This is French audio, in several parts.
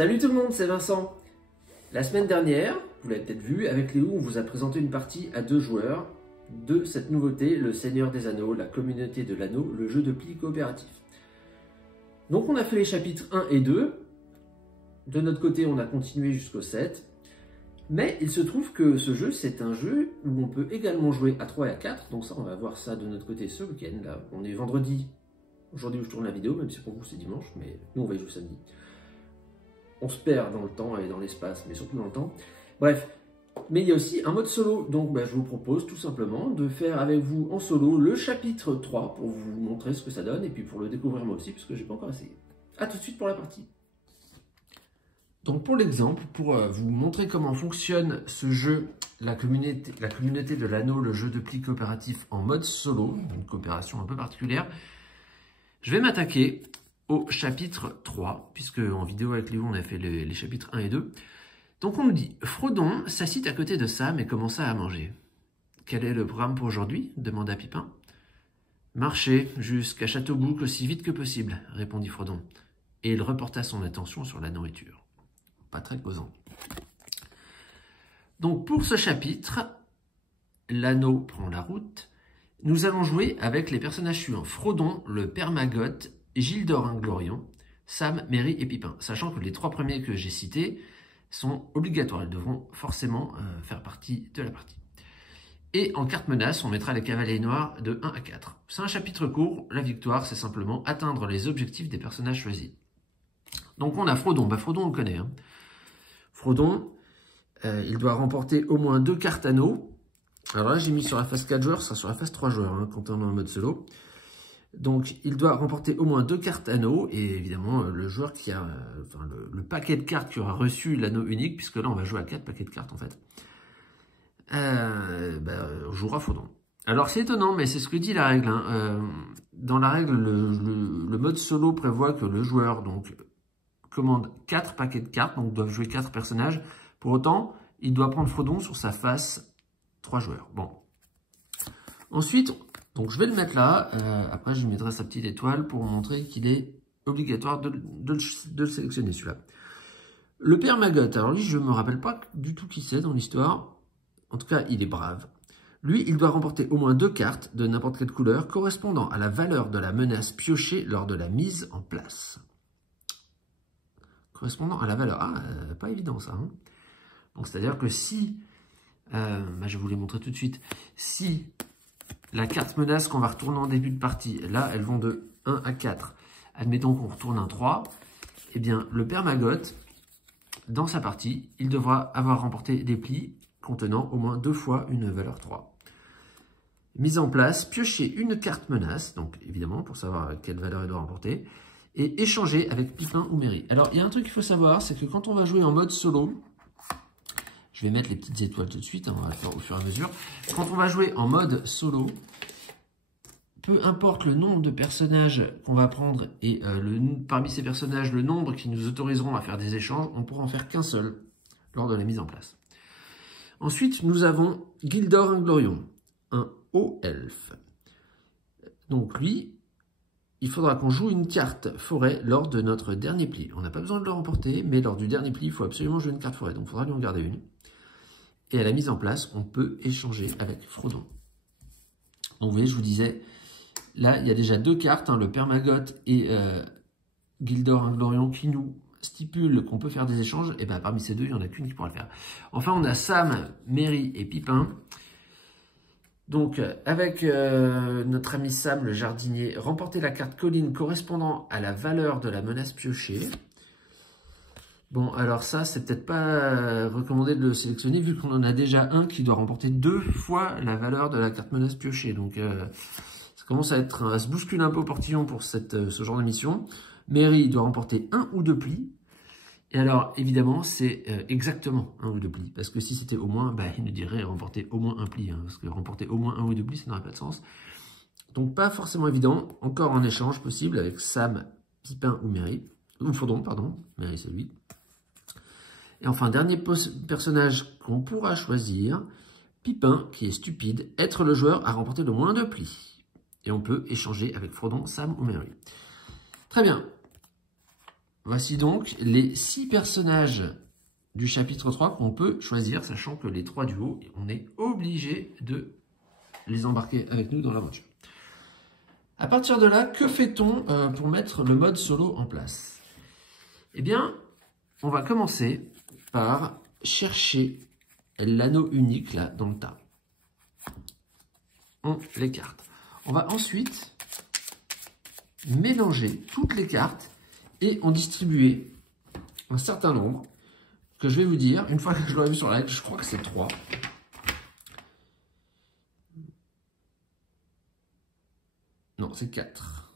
Salut tout le monde, c'est Vincent. La semaine dernière, vous l'avez peut-être vu, avec Léo, on vous a présenté une partie à 2 joueurs de cette nouveauté, le Seigneur des Anneaux, la communauté de l'anneau, le jeu de pli coopératif. Donc on a fait les chapitres 1 et 2. De notre côté, on a continué jusqu'au 7. Mais il se trouve que ce jeu, c'est un jeu où on peut également jouer à 3 et à 4. Donc ça, on va voir ça de notre côté ce week-end. Là, on est vendredi. Aujourd'hui où je tourne la vidéo, même si pour vous c'est dimanche, mais nous on va y jouer samedi. On se perd dans le temps et dans l'espace, mais surtout dans le temps. Bref, mais il y a aussi un mode solo. Donc je vous propose tout simplement de faire avec vous en solo le chapitre 3 pour vous montrer ce que ça donne et puis pour le découvrir moi aussi, puisque je n'ai pas encore essayé. A tout de suite pour la partie. Donc pour l'exemple, pour vous montrer comment fonctionne ce jeu, la communauté de l'anneau, le jeu de pli coopératif en mode solo, une coopération un peu particulière, je vais m'attaquer au chapitre 3, puisque en vidéo avec Léo, on a fait les chapitres 1 et 2. Donc on nous dit, Frodon s'assit à côté de Sam et commença à manger. Quel est le programme pour aujourd'hui demanda Pipin. Marcher jusqu'à Châteaubouc aussi vite que possible, répondit Frodon. Et il reporta son attention sur la nourriture. Pas très causant. Donc pour ce chapitre, l'anneau prend la route. Nous allons jouer avec les personnages suivants. Frodon, le père Maggotte, Gildor Inglorion, Sam, Merry et Pipin. Sachant que les 3 premiers que j'ai cités sont obligatoires. Ils devront forcément faire partie de la partie. Et en carte menace, on mettra les cavaliers noirs de 1 à 4. C'est un chapitre court. La victoire, c'est simplement atteindre les objectifs des personnages choisis. Donc on a Frodon. Frodon, on le connaît. Hein. Frodon, il doit remporter au moins 2 cartes anneaux. Alors là, j'ai mis sur la phase 4 joueurs, ça sera sur la phase 3 joueurs, hein, quand on est en mode solo. Donc, il doit remporter au moins 2 cartes anneaux, et évidemment, le joueur qui a, le paquet de cartes qui aura reçu l'anneau unique, puisque là, on va jouer à 4 paquets de cartes, en fait, on jouera Frodon. Alors, c'est étonnant, mais c'est ce que dit la règle. Hein. Dans la règle, le mode solo prévoit que le joueur, donc, commande 4 paquets de cartes, donc doivent jouer 4 personnages. Pour autant, il doit prendre Frodon sur sa face 3 joueurs. Bon. Ensuite, donc je vais le mettre là. Après, je lui mettrai sa petite étoile pour montrer qu'il est obligatoire de le sélectionner, celui-là. Le père Maggotte. Alors lui, je ne me rappelle pas du tout qui c'est dans l'histoire. En tout cas, il est brave. Lui, il doit remporter au moins 2 cartes de n'importe quelle couleur correspondant à la valeur de la menace piochée lors de la mise en place. Correspondant à la valeur. Ah, pas évident ça. Hein. Donc, c'est-à-dire que si... je vais vous les montrer tout de suite. Si la carte menace qu'on va retourner en début de partie, là, elles vont de 1 à 4. Admettons qu'on retourne un 3. Eh bien, le père Maggotte, dans sa partie, il devra avoir remporté des plis contenant au moins 2 fois une valeur 3. Mise en place, piocher une carte menace, donc évidemment, pour savoir quelle valeur elle doit remporter, et échanger avec Pipin ou Merry. Alors, il y a un truc qu'il faut savoir, c'est que quand on va jouer en mode solo, je vais mettre les petites étoiles tout de suite, hein, on va le faire au fur et à mesure. Quand on va jouer en mode solo, peu importe le nombre de personnages qu'on va prendre et parmi ces personnages, le nombre qui nous autoriseront à faire des échanges, on pourra en faire qu'un seul lors de la mise en place. Ensuite, nous avons Gildor Inglorion, un haut elfe. Donc lui, il faudra qu'on joue une carte forêt lors de notre dernier pli. On n'a pas besoin de le remporter, mais lors du dernier pli, il faut absolument jouer une carte forêt. Donc il faudra lui en garder une. Et à la mise en place, on peut échanger avec Frodon. Donc vous voyez, je vous disais, là, il y a déjà 2 cartes, hein, le père Maggotte et Gildor Inglorion, qui nous stipulent qu'on peut faire des échanges. Et bien parmi ces 2, il n'y en a qu'une qui pourra le faire. Enfin, on a Sam, Merry et Pipin. Donc, avec notre ami Sam, le jardinier, remporter la carte colline correspondant à la valeur de la menace piochée. Bon, alors ça, c'est peut-être pas recommandé de le sélectionner, vu qu'on en a déjà un qui doit remporter 2 fois la valeur de la carte menace piochée. Donc, ça commence à se bousculer un peu au portillon pour ce genre de mission. Merry doit remporter 1 ou 2 plis. Et alors, évidemment, c'est exactement 1 ou 2 plis. Parce que si c'était au moins, il nous dirait remporter au moins 1 pli. Hein, parce que remporter au moins 1 ou 2 plis, ça n'aurait pas de sens. Donc, pas forcément évident. Encore un échange possible avec Sam, Pipin ou Merry. Ou Frodon, pardon. Merry, c'est lui. Et enfin, dernier personnage qu'on pourra choisir, Pipin, qui est stupide, être le joueur à remporter le moins 2 plis. Et on peut échanger avec Frodon, Sam ou Merry. Très bien. voici donc les 6 personnages du chapitre 3 qu'on peut choisir, sachant que les 3 du haut, on est obligé de les embarquer avec nous dans l'aventure. À partir de là, que fait-on pour mettre le mode solo en place? Eh bien, on va commencer par chercher l'anneau unique là dans le tas. On l'écarte. On va ensuite mélanger toutes les cartes et en distribuer un certain nombre que je vais vous dire, une fois que je l'aurai vu sur la règle, je crois que c'est 3. Non, c'est 4.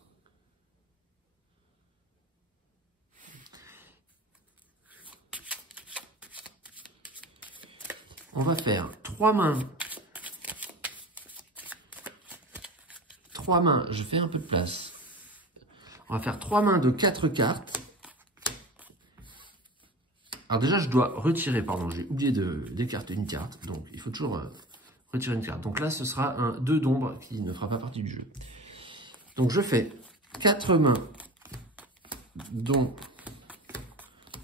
On va faire 3 mains. 3 mains, je fais un peu de place. On va faire 3 mains de 4 cartes. Alors déjà, je dois retirer, pardon, j'ai oublié d'écarter une carte. Donc, il faut toujours retirer une carte. Donc là, ce sera un 2 d'ombre qui ne fera pas partie du jeu. Donc, je fais 4 mains, dont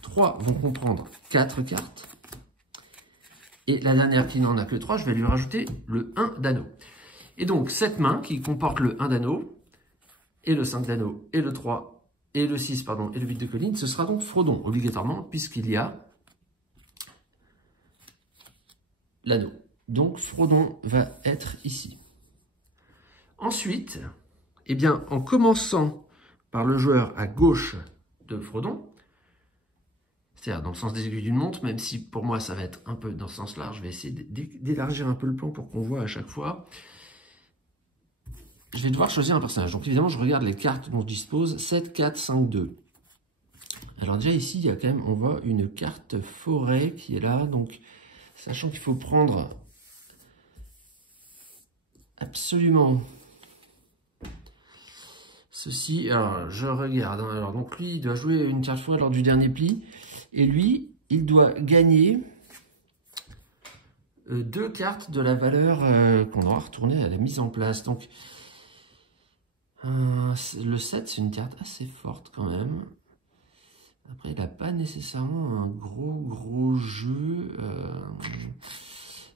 3 vont comprendre 4 cartes. Et la dernière qui n'en a que 3, je vais lui rajouter le 1 d'anneau. Et donc, cette main qui comporte le 1 d'anneau, et le 5 d'anneau, et le 3, et le 6, pardon, et le 8 de colline, ce sera donc Frodon, obligatoirement, puisqu'il y a l'anneau. Donc, Frodon va être ici. Ensuite, eh bien, en commençant par le joueur à gauche de Frodon, c'est-à-dire dans le sens des aiguilles d'une montre, même si pour moi ça va être un peu dans ce sens-là, je vais essayer d'élargir un peu le plan pour qu'on voit à chaque fois. Je vais devoir choisir un personnage. Donc évidemment, je regarde les cartes dont je dispose. 7, 4, 5, 2. Alors déjà ici, il y a quand même, on voit une carte forêt qui est là. Donc, sachant qu'il faut prendre absolument ceci. Alors, je regarde. Alors, donc lui, il doit jouer une carte forêt lors du dernier pli. Et lui, il doit gagner 2 cartes de la valeur qu'on aura retourner à la mise en place. Donc, le 7, c'est une carte assez forte quand même. Après, il n'a pas nécessairement un gros jeu.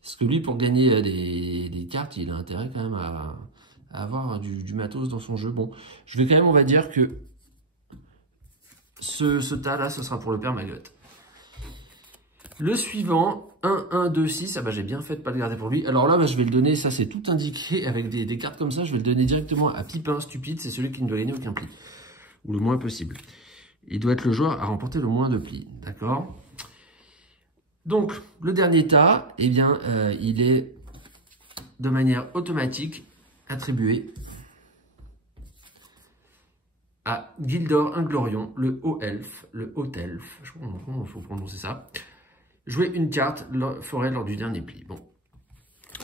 Parce que lui, pour gagner des cartes, il a intérêt quand même à avoir du matos dans son jeu. Bon, je vais quand même, on va dire que ce tas-là, ce sera pour le père Magotte. Le suivant, 1, 1, 2, 6. Ah bah j'ai bien fait de ne pas le garder pour lui. Alors là, bah, je vais le donner, ça c'est tout indiqué avec des cartes comme ça. Je vais le donner directement à Pipin Stupide. C'est celui qui ne doit gagner aucun pli. Ou le moins possible. Il doit être le joueur à remporter le moins de plis. D'accord? Donc, le dernier tas, eh bien, il est de manière automatique attribué à Gildor Inglorion, le haut elfe, je sais pas comment il faut prononcer ça. Jouer une carte forêt lors du dernier pli. Bon.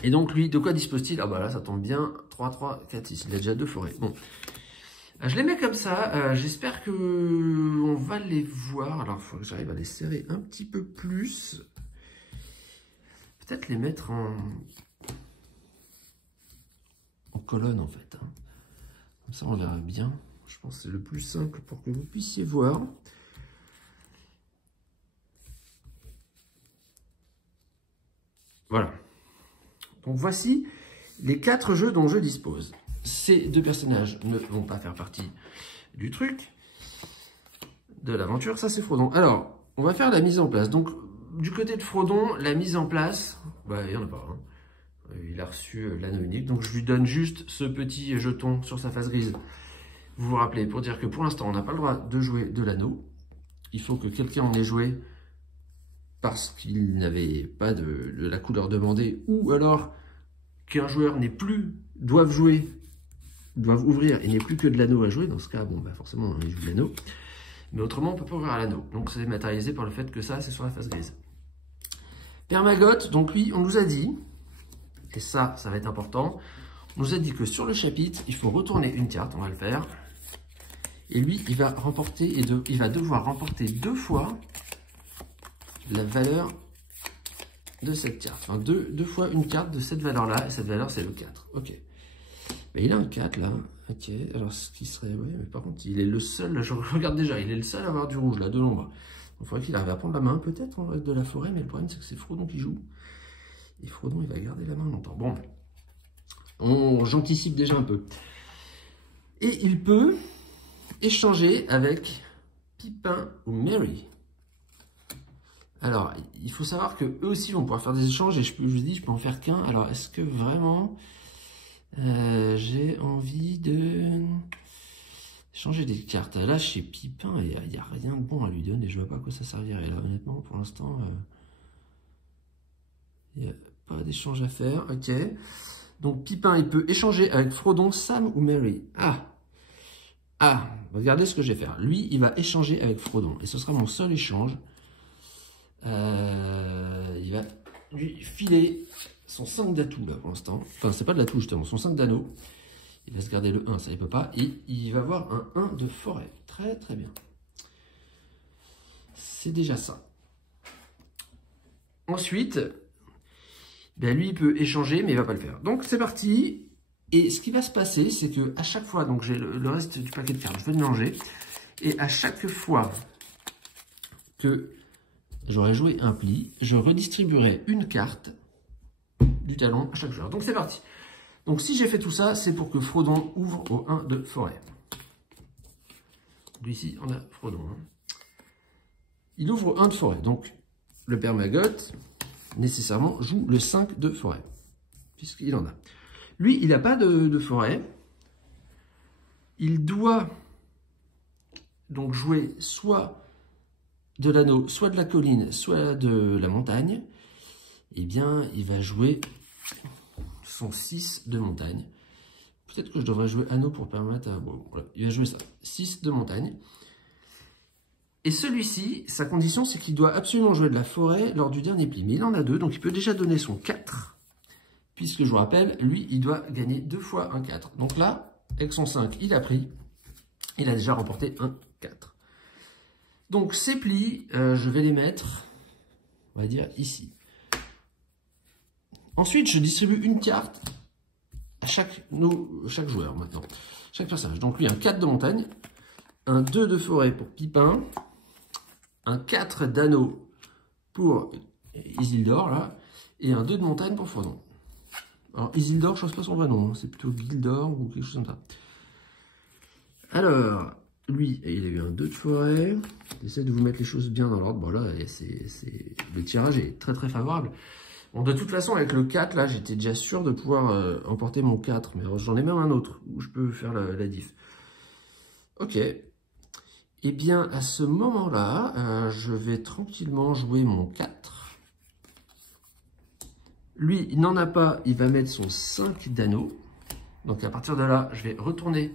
Et donc lui, de quoi dispose-t-il? Ah bah là, ça tombe bien. 3, 3, 4, 6. Il a déjà 2 forêts. Bon. Je les mets comme ça. J'espère que on va les voir. Alors, il faut que j'arrive à les serrer un petit peu plus. Peut-être les mettre en colonne, en fait. Hein. Comme ça, on verra bien. Je pense que c'est le plus simple pour que vous puissiez voir. Voilà. Donc voici les 4 jeux dont je dispose. Ces 2 personnages ne vont pas faire partie du truc, de l'aventure. Ça, c'est Frodon. Alors, on va faire la mise en place. Donc, du côté de Frodon, la mise en place, bah, il n'y en a pas. Hein. Il a reçu l'anneau unique. Donc, je lui donne juste ce petit jeton sur sa face grise. Vous vous rappelez, pour dire que pour l'instant, on n'a pas le droit de jouer de l'anneau. Il faut que quelqu'un en ait joué parce qu'il n'avait pas de la couleur demandée, ou alors qu'un joueur n'est plus, doivent ouvrir et n'est plus que de l'anneau à jouer. Dans ce cas, bon, bah forcément, on joue de l'anneau. Mais autrement, on ne peut pas ouvrir l'anneau. Donc, c'est matérialisé par le fait que ça, c'est sur la face grise. Père Magotte, donc lui, on nous a dit, et ça va être important, on nous a dit que sur le chapitre, il faut retourner une carte, on va le faire. Et lui, il va remporter, il va devoir remporter 2 fois la valeur de cette carte. Enfin, deux fois une carte de cette valeur-là, et cette valeur, c'est le 4. Ok. Mais il a un 4 là. Ok, alors ce qui serait... Oui, mais par contre, il est le seul, là, je regarde déjà, il est le seul à avoir du rouge là, de l'ombre. Il faudrait qu'il arrive à prendre la main peut-être en reste de la forêt, mais le problème c'est que c'est Frodon qui joue. Et Frodon, il va garder la main longtemps. Bon, j'anticipe déjà un peu. Et il peut échanger avec Pipin ou Mary. Alors, il faut savoir que eux aussi vont pouvoir faire des échanges et je vous dis, je peux en faire qu'un. Alors, est-ce que vraiment j'ai envie de changer des cartes? Là, chez Pipin, il n'y a rien de bon à lui donner. Je vois pas à quoi ça servirait. Là, honnêtement, pour l'instant, il n'y a pas d'échange à faire. Ok. Donc, Pipin, il peut échanger avec Frodon, Sam ou Mary. Ah, regardez ce que je vais faire. Lui, il va échanger avec Frodon. Et ce sera mon seul échange. Il va lui filer son 5 d'atouts là pour l'instant. Enfin, c'est pas de l'atout justement, son 5 d'anneau. Il va se garder le 1, ça il peut pas. Et il va avoir un 1 de forêt. Très très bien. C'est déjà ça. Ensuite, ben lui il peut échanger, mais il va pas le faire. Donc c'est parti. Et ce qui va se passer, c'est que à chaque fois, donc j'ai le reste du paquet de cartes, je vais le mélanger. Et à chaque fois que j'aurai joué un pli, je redistribuerai une carte du talon à chaque joueur. Donc c'est parti. Donc si j'ai fait tout ça, c'est pour que Frodon ouvre au 1 de forêt. Donc ici, on a Frodon. Il ouvre au 1 de forêt. Donc le père Maggot, nécessairement, joue le 5 de forêt. Puisqu'il en a. Lui, il n'a pas de forêt. Il doit donc jouer soit de l'anneau, soit de la colline, soit de la montagne. Eh bien, il va jouer son 6 de montagne. Peut-être que je devrais jouer anneau pour permettre à... Bon, voilà, il va jouer ça. 6 de montagne. Et celui-ci, sa condition, c'est qu'il doit absolument jouer de la forêt lors du dernier pli. Mais il en a 2, donc il peut déjà donner son 4. Puisque, je vous rappelle, lui, il doit gagner 2 fois un 4. Donc là, avec son 5, il a pris. Il a déjà remporté un 4. Donc, ces plis, je vais les mettre, on va dire, ici. Ensuite, je distribue une carte à chaque joueur, maintenant. Chaque personnage. Donc, lui, un 4 de montagne, un 2 de forêt pour Pipin, un 4 d'anneau pour Isildur, là, et un 2 de montagne pour Frodon. Alors, Isildur, je ne sais pas son vrai nom, hein, c'est plutôt Gildor ou quelque chose comme ça. Alors, lui, il a eu un 2 de forêt. J'essaie de vous mettre les choses bien dans l'ordre. Bon, là, le tirage est très très favorable. Bon, de toute façon, avec le 4, là, j'étais déjà sûr de pouvoir emporter mon 4. Mais j'en ai même un autre où je peux faire la diff. Ok. Eh bien, à ce moment-là, je vais tranquillement jouer mon 4. Lui, il n'en a pas, il va mettre son 5 d'anneau. Donc à partir de là, je vais retourner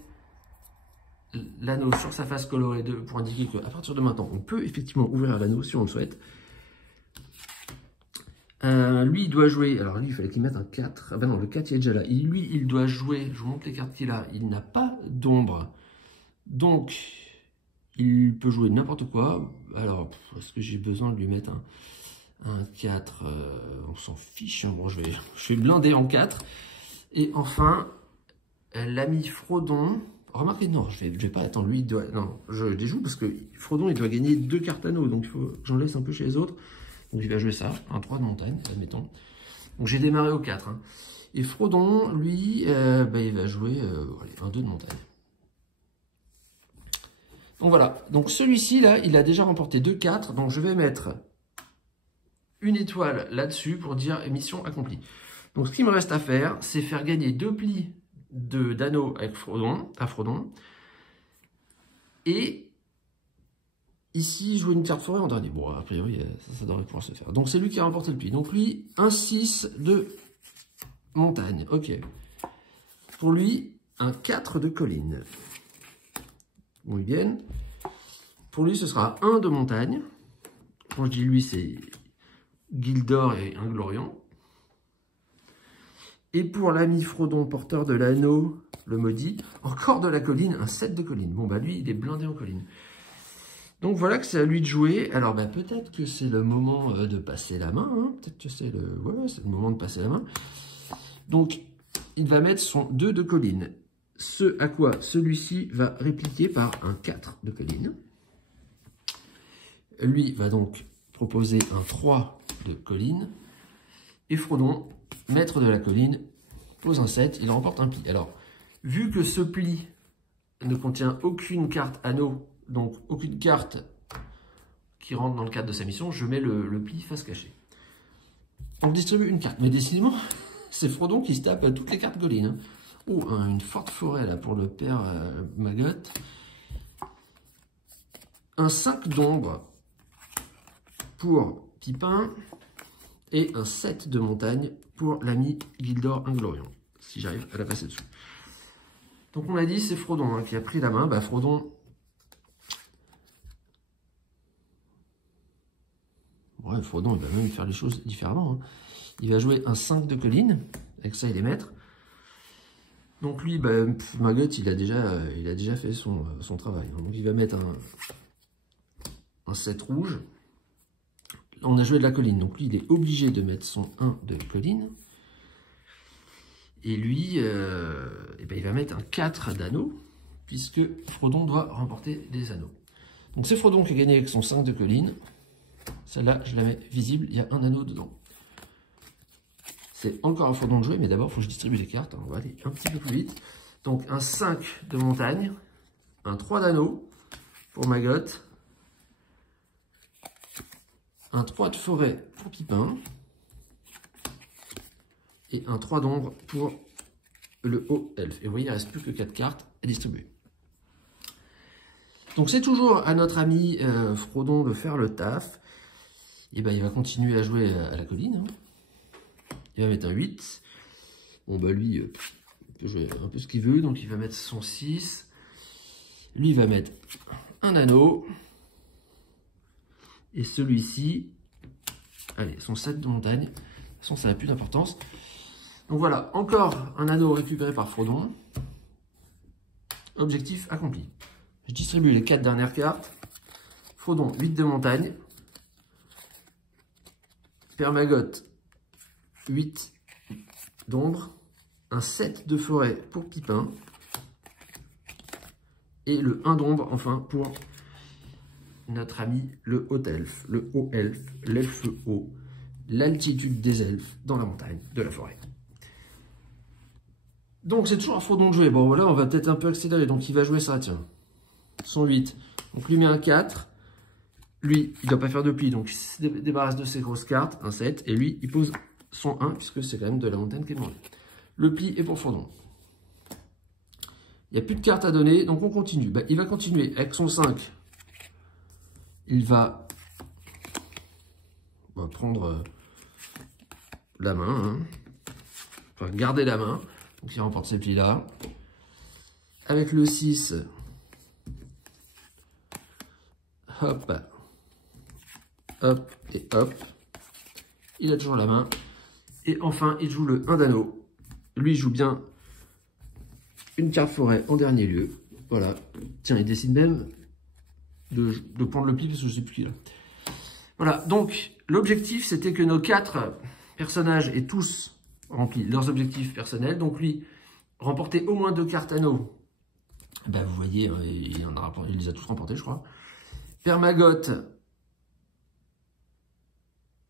l'anneau sur sa face colorée 2 pour indiquer qu'à partir de maintenant, on peut effectivement ouvrir l'anneau si on le souhaite. Lui, il doit jouer, alors lui, il fallait qu'il mette un 4. Ah ben non, le 4, il est déjà là. Lui, il doit jouer, je vous montre les cartes qu'il a, il n'a pas d'ombre. Donc, il peut jouer n'importe quoi. Alors, est-ce que j'ai besoin de lui mettre un 4, on s'en fiche. Bon, je vais blinder en 4. Et enfin, l'ami Frodon. Remarquez, non, je vais pas attendre. Lui, il doit. Non, je déjoue parce que Frodon, il doit gagner 2 cartes anneaux. Donc, il faut que j'en laisse un peu chez les autres. Donc, il va jouer ça, un 3 de montagne, admettons. Donc, j'ai démarré au 4. Hein. Et Frodon, lui, il va jouer allez, un 2 de montagne. Donc, voilà. Donc, celui-ci, là, il a déjà remporté 2-4. Donc, je vais mettre une étoile là-dessus pour dire mission accomplie. Donc, ce qu'il me reste à faire, c'est faire gagner 2 plis d'anneaux avec Frodon. Et ici, jouer une carte forêt en dernier. Bon, a priori, ça devrait pouvoir se faire. Donc, c'est lui qui a remporté le pli. Donc, lui, un 6 de montagne. Ok. Pour lui, un 4 de colline. Muy bien. Pour lui, ce sera 1 de montagne. Quand je dis lui, c'est Gildor et Inglorion. Et pour l'ami Frodon, porteur de l'anneau, le maudit, encore de la colline, un 7 de colline. Bon, bah lui, il est blindé en colline. Donc voilà que c'est à lui de jouer. Alors, bah, peut-être que c'est le moment de passer la main. Hein. Peut-être que c'est le moment de passer la main. Donc, il va mettre son 2 de colline. Ce à quoi celui-ci va répliquer par un 4 de colline. Lui va donc proposer un 3 de colline. Et Frodon, maître de la colline, pose un 7, il remporte un pli. Alors, vu que ce pli ne contient aucune carte anneau, donc aucune carte qui rentre dans le cadre de sa mission, je mets le pli face cachée. On distribue une carte, mais décidément, c'est Frodon qui se tape toutes les cartes collines. Hein. Oh, une forte forêt là pour le père Maggot. Un 5 d'ombre pour Pipin. Et un 7 de montagne pour l'ami Gildor Inglorion, si j'arrive à la passer dessous. Donc on a dit, c'est Frodon hein, qui a pris la main. Bah, Frodon, ouais, Frodon, il va même faire les choses différemment. Hein. Il va jouer un 5 de colline, avec ça il est maître. Donc lui, bah, Maggot, il a déjà fait son travail. Hein. Donc il va mettre un 7 rouge. On a joué de la colline, donc lui il est obligé de mettre son 1 de colline. Et lui, ben, il va mettre un 4 d'anneau, puisque Frodon doit remporter des anneaux. Donc c'est Frodon qui a gagné avec son 5 de colline. Celle-là, je la mets visible, il y a un anneau dedans. C'est encore un Frodon de jouer, mais d'abord il faut que je distribue les cartes. On va aller un petit peu plus vite. Donc un 5 de montagne, un 3 d'anneau pour Maggot. Un 3 de forêt pour Pipin. Et un 3 d'ombre pour le haut elfe. Et vous voyez, il ne reste plus que 4 cartes à distribuer. Donc c'est toujours à notre ami Frodon de faire le taf. Et ben il va continuer à jouer à la colline. Hein. Il va mettre un 8. Bon bah lui, il peut jouer un peu ce qu'il veut. Donc il va mettre son 6. Lui il va mettre un anneau. Et celui-ci, allez, son 7 de montagne. De toute façon, ça n'a plus d'importance. Donc voilà, encore un anneau récupéré par Frodon. Objectif accompli. Je distribue les 4 dernières cartes. Frodon, 8 de montagne. Père Maggot, 8 d'ombre. Un 7 de forêt pour Pipin. Et le 1 d'ombre, enfin, pour notre ami le haut elfe, l'elfe haut, l'altitude des elfes dans la montagne de la forêt. Donc c'est toujours un Frodon de jouer. Bon voilà, on va peut-être un peu accélérer. Donc il va jouer ça, tiens. Son 8. Donc lui met un 4. Lui, il ne doit pas faire de pli, donc il se débarrasse de ses grosses cartes, un 7. Et lui, il pose son 1, puisque c'est quand même de la montagne qui est demandé. Le pli est pour Frodon. Il n'y a plus de cartes à donner, donc on continue. Bah, il va continuer avec son 5. Il va prendre la main, hein. Enfin garder la main, donc il remporte ces plis-là. Avec le 6, hop, hop et hop, il a toujours la main. Et enfin, il joue le 1 d'anneau. Lui, il joue bien une carte forêt en dernier lieu. Voilà, tiens, il décide même de prendre le pli parce que je ne sais plus qui là. Voilà, donc l'objectif c'était que nos 4 personnages aient tous rempli leurs objectifs personnels. Donc lui, remporter au moins 2 cartes anneaux. Ben, vous voyez, il les a tous remportés, je crois. Père Maggot,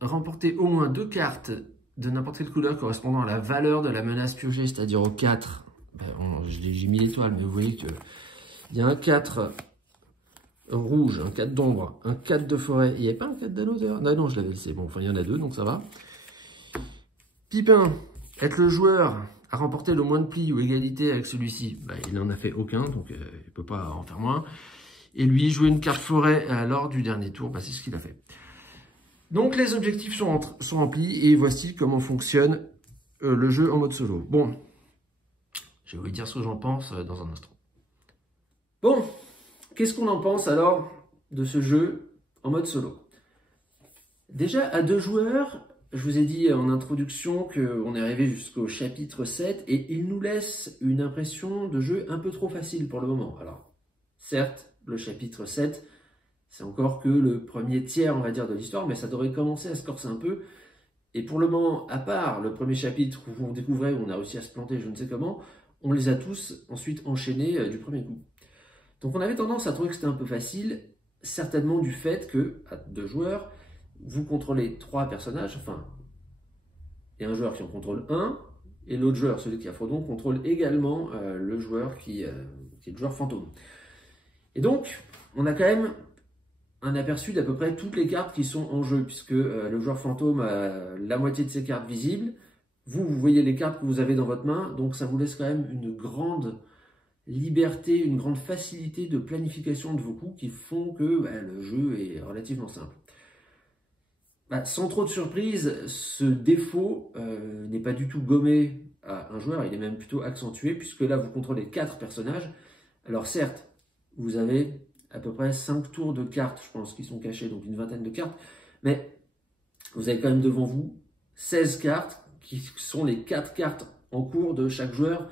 remporter au moins 2 cartes de n'importe quelle couleur correspondant à la valeur de la menace piégée, c'est-à-dire au 4. Ben, j'ai mis l'étoile, mais vous voyez qu'il y a un 4 rouge, un 4 d'ombre, un 4 de forêt. Il n'y avait pas un 4 d'anneau d'ailleurs? Non, non, je l'avais laissé. Bon, enfin, il y en a 2, donc ça va. Pipin, être le joueur à remporter le moins de plis ou égalité avec celui-ci. Ben, il n'en a fait aucun, donc il ne peut pas en faire moins. Et lui, jouer une carte forêt lors du dernier tour, ben, c'est ce qu'il a fait. Donc les objectifs sont remplis et voici comment fonctionne le jeu en mode solo. Bon, je vais vous dire ce que j'en pense dans un instant. Bon, qu'est-ce qu'on en pense alors de ce jeu en mode solo? Déjà, à 2 joueurs, je vous ai dit en introduction qu'on est arrivé jusqu'au chapitre 7 et il nous laisse une impression de jeu un peu trop facile pour le moment. Alors, certes, le chapitre 7, c'est encore que le premier tiers, on va dire, de l'histoire, mais ça devrait commencer à se corser un peu. Et pour le moment, à part le premier chapitre où vous découvrez où on a réussi à se planter, je ne sais comment, on les a tous ensuite enchaînés du premier coup. Donc on avait tendance à trouver que c'était un peu facile, certainement du fait que, à 2 joueurs, vous contrôlez 3 personnages, enfin, il y a un joueur qui en contrôle un, et l'autre joueur, celui qui a Frodon, contrôle également le joueur qui est le joueur fantôme. Et donc, on a quand même un aperçu d'à peu près toutes les cartes qui sont en jeu, puisque le joueur fantôme a la moitié de ses cartes visibles. Vous voyez les cartes que vous avez dans votre main, donc ça vous laisse quand même une grande liberté, une grande facilité de planification de vos coups qui font que le jeu est relativement simple. Sans trop de surprise, ce défaut n'est pas du tout gommé à un joueur, il est même plutôt accentué, puisque là vous contrôlez 4 personnages. Alors certes, vous avez à peu près 5 tours de cartes, je pense, qui sont cachés, donc une vingtaine de cartes, mais vous avez quand même devant vous 16 cartes, qui sont les 4 cartes en cours de chaque joueur.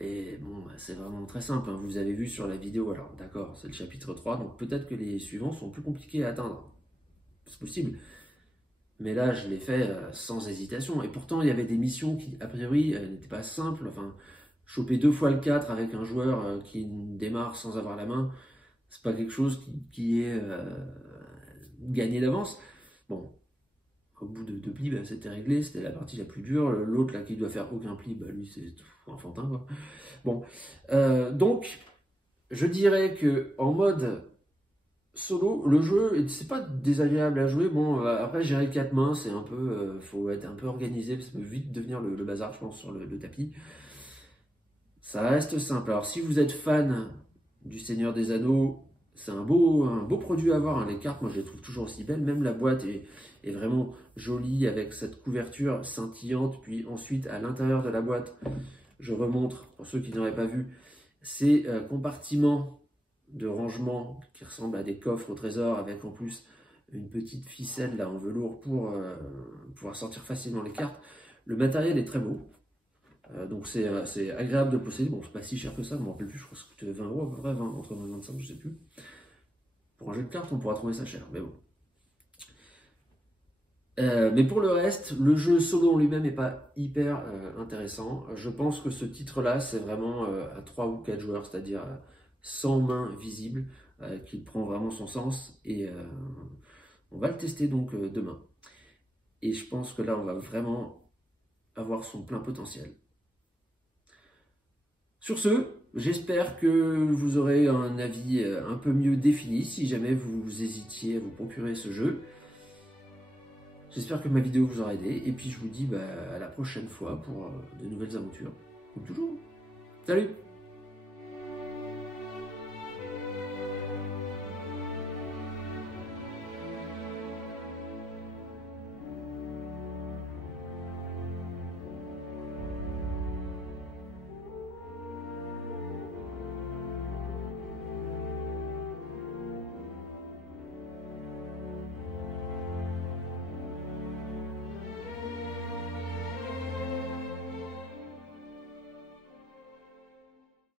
Et bon, c'est vraiment très simple, hein. Vous avez vu sur la vidéo, alors d'accord, c'est le chapitre 3, donc peut-être que les suivants sont plus compliqués à atteindre. C'est possible. Mais là, je l'ai fait sans hésitation. Et pourtant, il y avait des missions qui, a priori, n'étaient pas simples. Enfin, choper 2 fois le 4 avec un joueur qui démarre sans avoir la main, c'est pas quelque chose qui est gagné d'avance. Bon, au bout de 2 plis, c'était réglé, c'était la partie la plus dure. L'autre, là, qui doit faire aucun pli, lui, c'est enfantin, quoi. Bon, donc, je dirais que en mode solo, le jeu, c'est pas désagréable à jouer. Bon, après, gérer 4 mains, c'est un peu. Faut être un peu organisé, parce que ça peut vite devenir le bazar, je pense, sur le tapis. Ça reste simple. Alors, si vous êtes fan du Seigneur des Anneaux, c'est un beau produit à avoir, hein. Les cartes, moi, je les trouve toujours aussi belles. Même la boîte est vraiment jolie avec cette couverture scintillante. Puis ensuite, à l'intérieur de la boîte, je remontre, pour ceux qui n'auraient pas vu, ces compartiments de rangement qui ressemblent à des coffres au trésor, avec en plus une petite ficelle là en velours pour pouvoir sortir facilement les cartes. Le matériel est très beau, donc c'est agréable de posséder. Bon, c'est pas si cher que ça, je ne me rappelle plus, je crois que ça coûtait 20 € à peu près, 20, entre 20 et 25, je sais plus. Pour un jeu de cartes, on pourra trouver ça cher, mais bon. Mais pour le reste, le jeu solo en lui-même n'est pas hyper intéressant. Je pense que ce titre-là, c'est vraiment à 3 ou 4 joueurs, c'est-à-dire sans main visible, qu'il prend vraiment son sens. Et on va le tester donc demain. Et je pense que là, on va vraiment avoir son plein potentiel. Sur ce, j'espère que vous aurez un avis un peu mieux défini si jamais vous hésitiez à vous procurer ce jeu. J'espère que ma vidéo vous aura aidé, et puis je vous dis à la prochaine fois pour de nouvelles aventures, comme toujours. Salut!